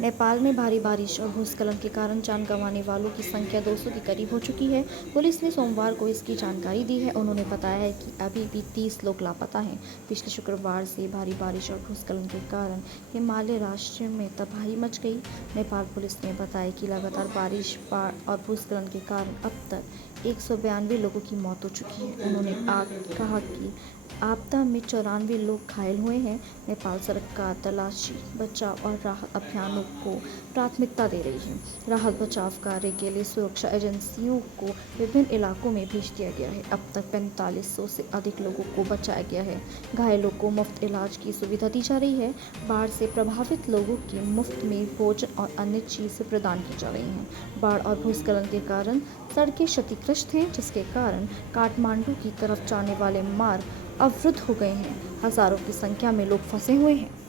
नेपाल में भारी बारिश और भूस्खलन के कारण जान गंवाने वालों की संख्या 200 के करीब हो चुकी है। पुलिस ने सोमवार को इसकी जानकारी दी है। उन्होंने बताया है कि अभी भी 30 लोग लापता हैं। पिछले शुक्रवार से भारी बारिश और भूस्खलन के कारण हिमालय राज्य में तबाही मच गई। नेपाल पुलिस ने बताया कि लगातार बारिश, बाढ़ और भूस्खलन के कारण अब तक 192 लोगों की मौत हो चुकी है। उन्होंने कहा कि आपदा में 94 लोग घायल हुए हैं। नेपाल सरकार तलाशी, बचाव और राहत अभियानों को प्राथमिकता दे रही है। राहत बचाव कार्य के लिए सुरक्षा एजेंसियों को विभिन्न इलाकों में भेज दिया गया है। अब तक 4500 से अधिक लोगों को बचाया गया है। घायलों को मुफ्त इलाज की सुविधा दी जा रही है। बाढ़ से प्रभावित लोगों की मुफ्त में भोजन और अन्य चीजें प्रदान की जा रही हैं। बाढ़ और भूस्खलन के कारण सड़कें क्षतिग्रस्त हैं, जिसके कारण काठमांडू की तरफ जाने वाले मार्ग अवरुद्ध हो गए हैं। हजारों की संख्या में लोग फंसे हुए हैं।